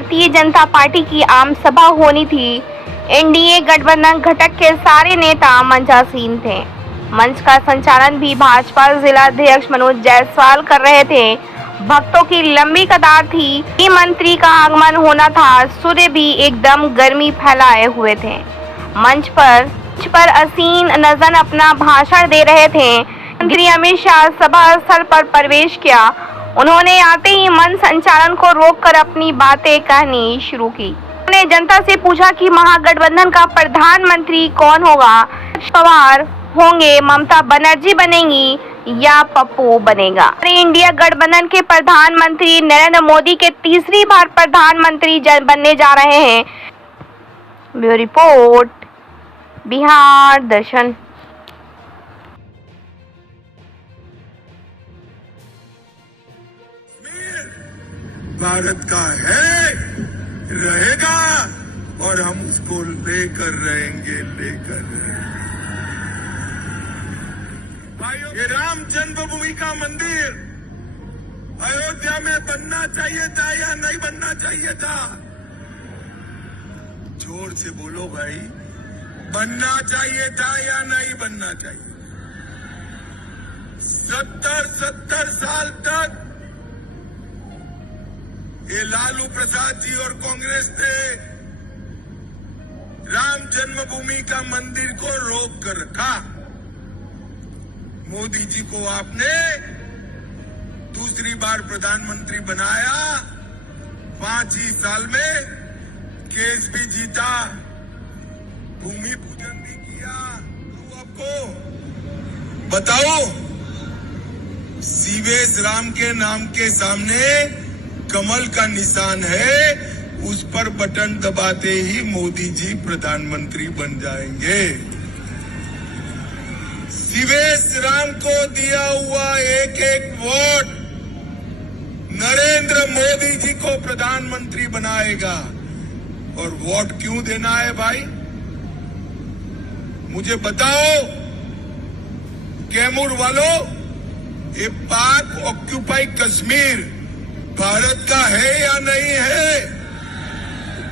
Bharatiya Janata party की आम सभा होनी थी। एनडीए गठबंधन घटक के सारे नेता मंचासीन थे। मंच का संचालन भी भाजपा जिला अध्यक्ष मनोज जायसवाल कर रहे थे। भक्तों की लंबी कतार थी। मंत्री का आगमन होना था। सूर्य भी एकदम गर्मी फैलाए हुए थे। मंच पर असीन नजर अपना भाषण दे रहे थे। मंत्री अमित शाह सभा स्थल पर प्रवेश किया। उन्होंने आते ही मंच संचालन को रोककर अपनी बातें कहनी शुरू की। उन्होंने जनता से पूछा कि महागठबंधन का प्रधानमंत्री कौन होगा? पवार होंगे, ममता बनर्जी बनेंगी या पप्पू बनेगा? इंडिया गठबंधन के प्रधानमंत्री नरेंद्र मोदी के तीसरी बार प्रधानमंत्री बनने जा रहे हैं। ब्यूरो रिपोर्ट, बिहार दर्शन। भारत का है, रहेगा और हम उसको लेकर रहेंगे। भाइयों, ये राम जन्मभूमि का मंदिर अयोध्या में बनना चाहिए था या नहीं बनना चाहिए था? जोर से बोलो भाई, बनना चाहिए था या नहीं बनना चाहिए? 70 साल तक ये लालू प्रसाद जी और कांग्रेस ने राम जन्मभूमि का मंदिर को रोक कर रखा। मोदी जी को आपने दूसरी बार प्रधानमंत्री बनाया। 5 ही साल में केस भी जीता, भूमि पूजन भी किया। तो आपको बताओ, सीवेश राम के नाम के सामने कमल का निशान है, उस पर बटन दबाते ही मोदी जी प्रधानमंत्री बन जाएंगे। सीवेश राम को दिया हुआ एक वोट नरेंद्र मोदी जी को प्रधानमंत्री बनाएगा। और वोट क्यों देना है भाई? मुझे बताओ कैमूर वालों, ये पाक ऑक्यूपाई कश्मीर भारत का है या नहीं है?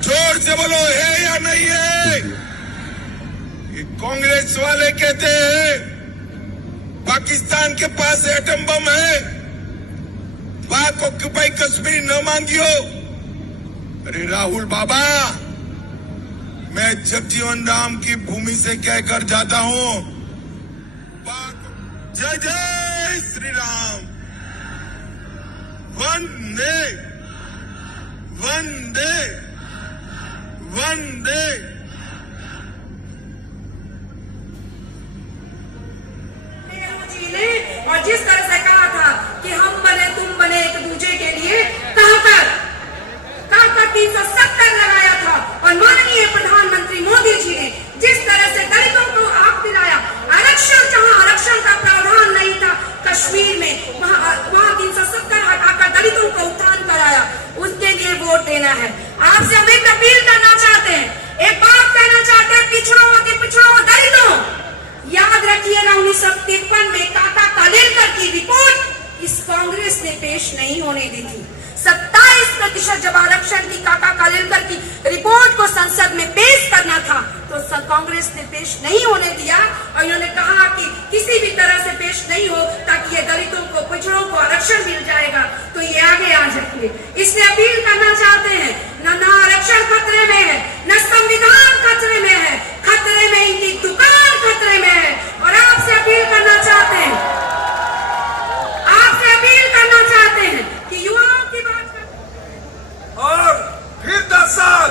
जोर से बोलो, है या नहीं है? ये कांग्रेस वाले कहते हैं पाकिस्तान के पास एटम बम है, पाक ऑक्यूपाई कश्मीर न मांगियो। अरे राहुल बाबा, मैं जगजीवन राम की भूमि से कहकर जाता हूं, जय जय श्री राम, वंदे वंदे वंदे। और जिस तरह से कहा था कि हम बने तुम बने एक दूसरे के लिए, कहकर 370 लगाया था। और माननीय प्रधानमंत्री मोदी जी ने जिस तरह से दलितों को हक दिलाया, आरक्षण जहां आरक्षण का प्रावधान नहीं था कश्मीर में, वहां 370 हटाकर दलितों को उत्थान कराया, उसके लिए वोट देना है। आपसे हम एक अपील करना चाहते हैं, एक बात कहना चाहते हैं, पिछड़ों दलितों, याद रखिएगा 1953 में काका कालेलकर की रिपोर्ट इस कांग्रेस ने पेश नहीं होने दी थी। 27% जब आरक्षण की काका कालेलकर की रिपोर्ट को संसद में पेश करना था तो कांग्रेस ने पेश नहीं होने दिया। और इन्होंने कहा कि किसी भी तरह से पेश नहीं हो ताकि ये दलितों को, पिछड़ों को आरक्षण मिल जाएगा तो ये आगे आ जाएंगे। इसलिए अपील करना चाहते हैं, न आरक्षण खतरे में है, न संविधान खतरे में है, खतरे में इनकी दुकान खतरे में है। और आपसे अपील करना चाहते हैं, कि युवाओं की बात कर। और फिर 10 साल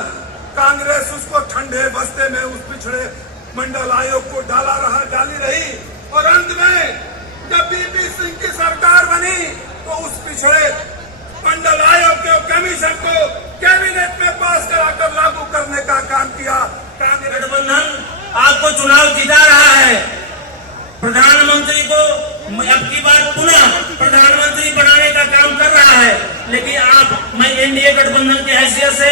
कांग्रेस उसको ठंडे बस्ते में उस पिछड़े मंडल आयोग को डाली रही। और अंत में जब बीपी सिंह की सरकार बनी तो उस पिछड़े मंडल आयोग के कमीशन को कैबिनेट में पास कराकर लागू करने का काम किया। कांग्रेस गठबंधन आपको चुनाव जिता रहा है, प्रधानमंत्री को अब की बार पुनः प्रधानमंत्री बनाने का काम कर रहा है। लेकिन मैं एनडीए गठबंधन की हैसियत से,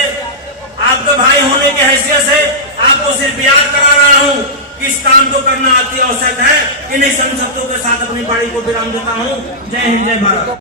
आपका भाई होने की हैसियत से आपको सिर्फ याद करा रहा हूं कि इस काम को करना अति आवश्यक है। इन्हीं शब्दों के साथ अपनी बाड़ी को विराम देता हूं। जय हिंद, जय भारत।